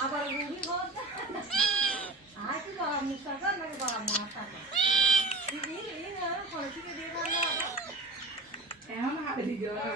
আবার রুটি খাওয়া আজ বাবা মুস্তাকা মানে বাবা মাতা দিদি এই না কলেজে দিয়ে দাও এখন হাতে দিয়ে দাও